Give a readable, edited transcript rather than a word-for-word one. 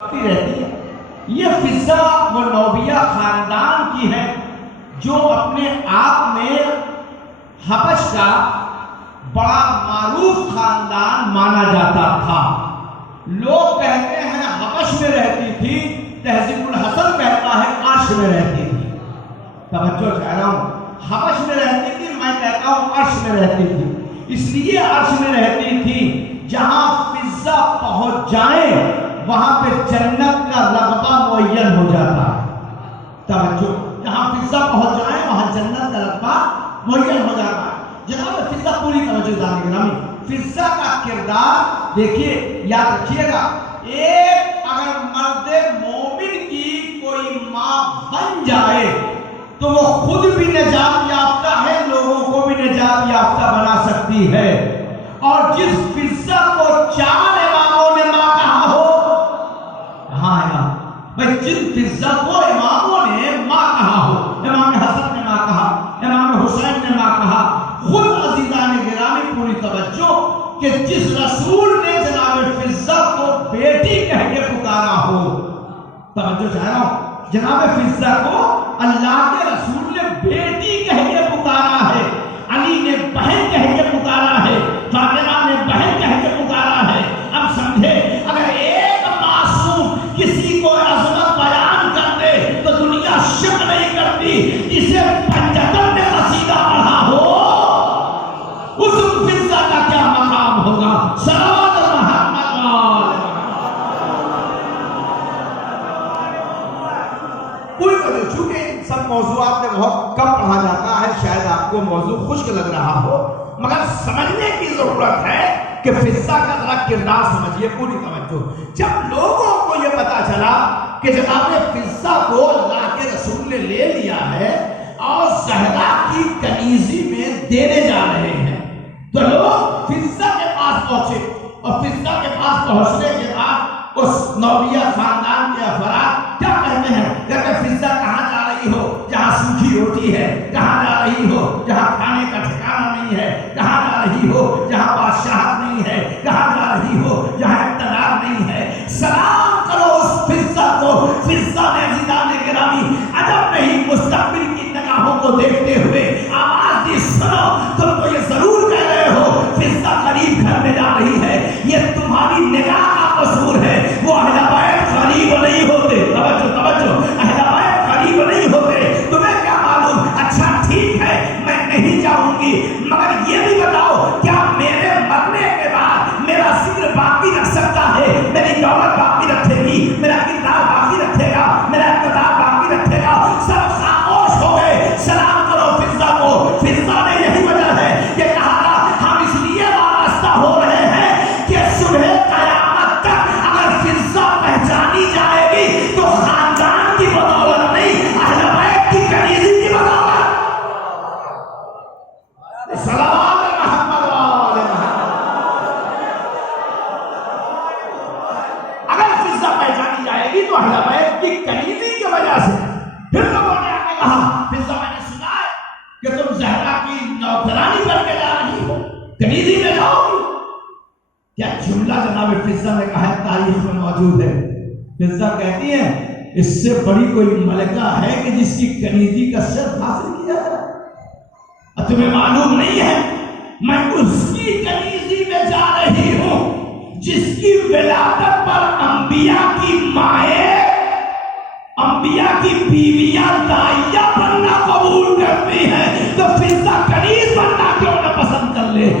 رہتی ہے. یہ فضہ وہ نوبیہ خاندان کی ہے جو اپنے آپ میں حبش کا بڑا معروف خاندان مانا جاتا تھا. لوگ کہتے ہیں حبش میں رہتی تھی، تہذیب الحسن کہتا ہے عرش میں رہتی تھی. توجہ کہہ رہا ہوں، حبش میں رہتی تھی، میں کہتا ہوں عرش میں رہتی تھی. اس لیے عرش میں رہتی تھی جہاں فضہ پہنچ جائیں وہاں پہ جنت کا رغبہ معین ہو جاتا ہے. توجہ، جہاں فضہ پہنچ جائیں وہاں جنت کا رغبہ معین ہو جاتا ہے. جناب فضہ پوری توجہ داری گرامی، فضہ کا کردار دیکھیے، یاد رکھیے گا. ایک اگر مرد مومن کی کوئی ماں بن جائے تو وہ خود بھی نجات یافتہ ہے، لوگوں کو بھی نجات یافتہ بنا سکتی ہے. اور جس فضہ کو 4 اماموں نے ماں کہا ہو، ہاں امام بھائی، جن فضہ کو اماموں نے ماں کہا ہو، امام حسن نے ماں کہا، امام حسین نے ماں کہا، خود عزیزان گرامی پوری توجہ کہ جس رسول نے جناب فضہ کو بیٹی کہہ کے پکارا ہو، توجہ چاہ رہا ہوں، جناب فضہ کو اللہ کے رسول نے بیٹی کہہ کے پکارا ہے، علی نے بہن کہہ کے پکارا ہے، فاطمہ نے بہن کہہ کے پکارا ہے. اب سمجھے، اگر ایک معصوم کسی کو عظمت بیان کر دے تو دنیا شک نہیں کرتی. جسے پنجتن نے قصیدہ پڑھا ہو اس فضہ کا کیا مقام ہوگا. صلوات محمد کوئی تو چونکہ سب موضوعات میں بہت کم پڑھا جاتا ہے، شاید آپ کو موضوع خشک لگ رہا ہو، مگر سمجھنے کی ضرورت ہے کہ فضہ کا ذرا کردار سمجھیے پوری توجہ. جب لوگوں کو یہ پتا چلا کہ جناب فضہ کو اللہ کے رسول نے لے لیا ہے اور زہرا کی کنیزی میں دینے جا رہے ہیں، تو لوگ فضہ کے پاس پہنچے. اور فضہ کے پاس پہنچنے کے بعد اس نوبیہ خاندان کے افراد کیا کہتے ہیں کہ فضہ کہاں جا رہی ہو جہاں سوکھی روٹی ہے، کہاں جا رہی ہو جہاں کھانے کا ٹھکانہ نہیں ہے، کہاں جا رہی ہو جہاں بادشاہت نہیں ہے، کہاں جا رہی ہو جہاں اقتدار نہیں ہے. سلام کرو اس فضہ کو. فضہ نے عزیزان گرامی عجب نہیں، مستقبل کی نگاہوں کو دیکھتے ہوئے آواز دی، سنو، تم تو یہ ضرور کہہ رہے ہو فضہ قریب گھر میں جا رہی ہے، یہ تمہاری نگاہ کا قصور ہے. وہ اہل بیت قریب نہیں ہوتے، توجہ توجہ، اہل بیت قریب نہیں ہوتے. تمہیں کیا معلوم؟ اچھا ٹھیک ہے، میں نہیں جاؤں گی، مگر یہ بھی بتاؤ کیا میرے مرنے کے بعد میرا ذکر باقی رکھ سکتا ہے؟ میری دولت باقی رکھے گی، میرا کردار باقی رکھے گا، میرا اقتدار باقی رکھے گا؟ سب خاموش ہو گئے. سلام کرو فضہ کو. فضہ نے یہی وجہ ہے کہ کہا ہم اس لیے وابستہ ہو رہے ہیں کہ صبح قیامت تک اگر فضہ پہچانی جائے گی تو خاندان کی بدولت نہیں، اہل بیت کی کنیزی کی بدولت. صلوات محمد وآل محمد. اگر فضہ پہچانی جائے گی تو اہل بیت کی کنیزی کی وجہ سے. پھر لوگوں نے آگے کہا، فضہ میں نے سنا ہے کہ تم زہرا کی نوکرانی بن کے جا رہی ہو، کنیزی میں جاؤ گی. کیا جملہ جناب فضہ نے کہا ہے تاریخ میں موجود ہے. فضہ کہتی ہے اس سے بڑی کوئی ملکہ ہے کہ جس کی کنیزی کا شرف حاصل کیا جائے. تمہیں معلوم نہیں ہے میں اس کی کنیزی میں جا رہی ہوں جس کی ولادت پر انبیاء کی مائیں، انبیاء کی بیویاں داعیہ بننا قبول کرتی ہیں، تو فضہ کنیز بننا کیوں نہ پسند کر لے.